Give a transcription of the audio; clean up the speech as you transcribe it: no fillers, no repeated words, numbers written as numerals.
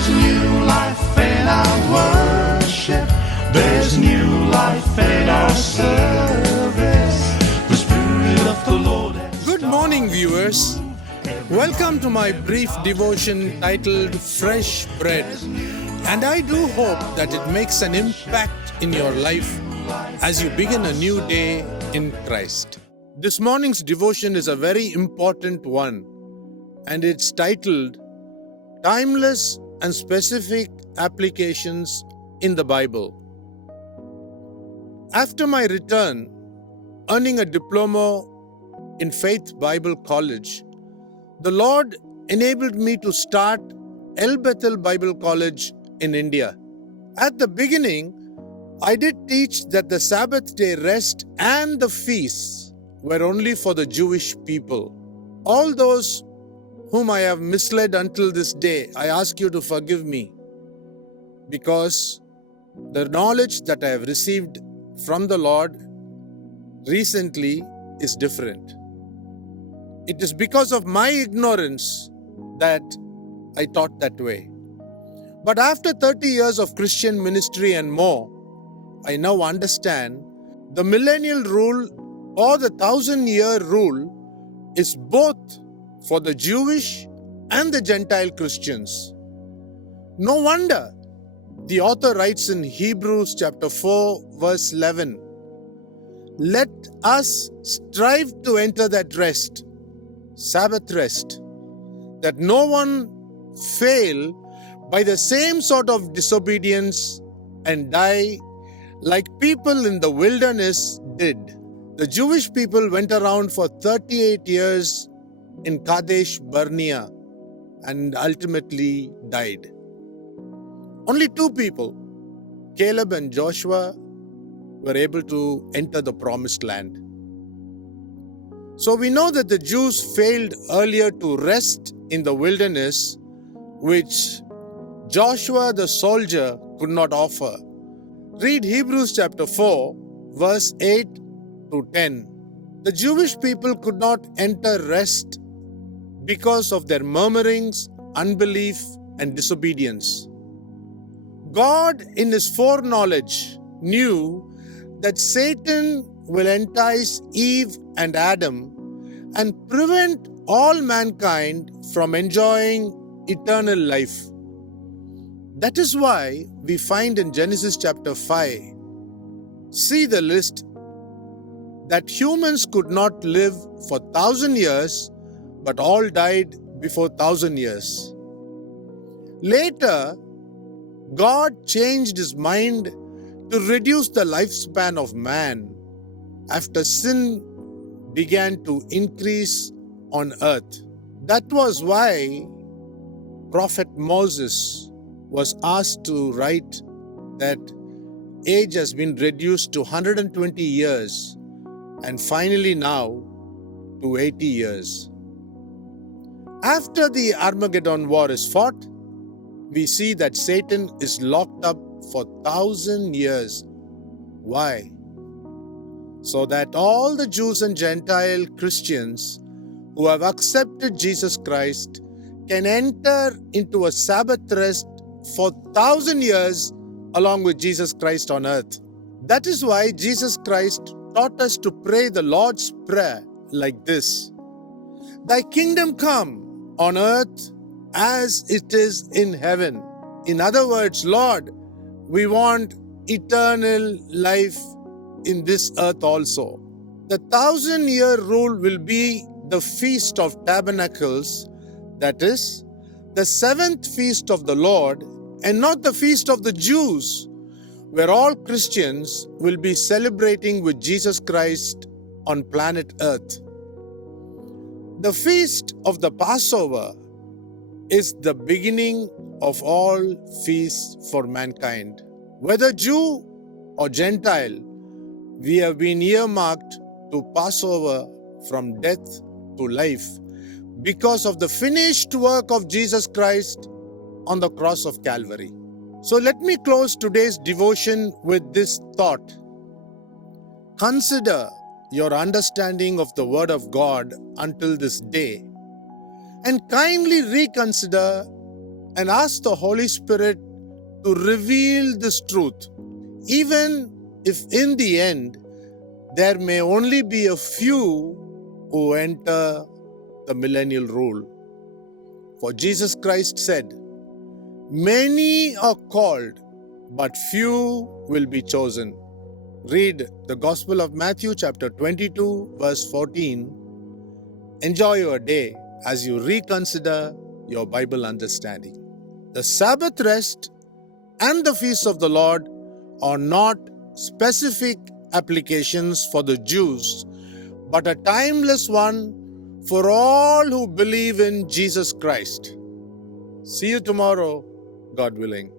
There's new life in our worship. There's new life in our service. The Spirit of the Lord has Good morning, viewers. Welcome to my brief devotion titled Fresh Bread. And I do hope that it makes an impact in your life as you begin a new day in Christ. This morning's devotion is a very important one, and it's titled Timeless and Specific Applications in the Bible. After my return, earning a diploma in Faith Bible College, the Lord enabled me to start El Bethel Bible College in India. At the beginning, I did teach that the Sabbath day rest and the feasts were only for the Jewish people. All those whom I have misled until this day, I ask you to forgive me, because the knowledge that I have received from the Lord recently is different. It is because of my ignorance that I taught that way. But after 30 years of Christian ministry and more, I now understand the millennial rule or the 1,000-year rule is both for the Jewish and the Gentile Christians. No wonder the author writes in Hebrews chapter 4 verse 11, "Let us strive to enter that rest," Sabbath rest, "that no one fail by the same sort of disobedience and die like people in the wilderness did." The Jewish people went around for 38 years in Kadesh Barnea and ultimately died. Only two people, Caleb and Joshua, were able to enter the promised land. So we know that the Jews failed earlier to rest in the wilderness, which Joshua the soldier could not offer. Read Hebrews chapter 4, verse 8 to 10. The Jewish people could not enter rest because of their murmurings, unbelief, and disobedience. God, in His foreknowledge, knew that Satan will entice Eve and Adam and prevent all mankind from enjoying eternal life. That is why we find in Genesis chapter 5, see the list, that humans could not live for 1,000 years, but all died before 1,000 years. Later, God changed His mind to reduce the lifespan of man after sin began to increase on earth. That was why Prophet Moses was asked to write that age has been reduced to 120 years and finally now to 80 years. After the Armageddon war is fought, we see that Satan is locked up for 1,000 years. Why? So that all the Jews and Gentile Christians who have accepted Jesus Christ can enter into a Sabbath rest for 1,000 years along with Jesus Christ on earth. That is why Jesus Christ taught us to pray the Lord's Prayer like this: "Thy kingdom come on earth as it is in heaven." In other words, Lord, we want eternal life in this earth also. The 1,000-year rule will be the Feast of Tabernacles, that is, the seventh feast of the Lord, and not the feast of the Jews, where all Christians will be celebrating with Jesus Christ on planet Earth. The feast of the Passover is the beginning of all feasts for mankind. Whether Jew or Gentile, we have been earmarked to pass over from death to life because of the finished work of Jesus Christ on the cross of Calvary. So let me close today's devotion with this thought. Consider your understanding of the Word of God until this day, and kindly reconsider and ask the Holy Spirit to reveal this truth, even if in the end there may only be a few who enter the millennial rule. For Jesus Christ said, "Many are called, but few will be chosen." Read the Gospel of Matthew chapter 22 verse 14. Enjoy your day as you reconsider your Bible understanding. The Sabbath rest and the feast of the Lord are not specific applications for the Jews, but a timeless one for all who believe in Jesus Christ. See you tomorrow, God willing.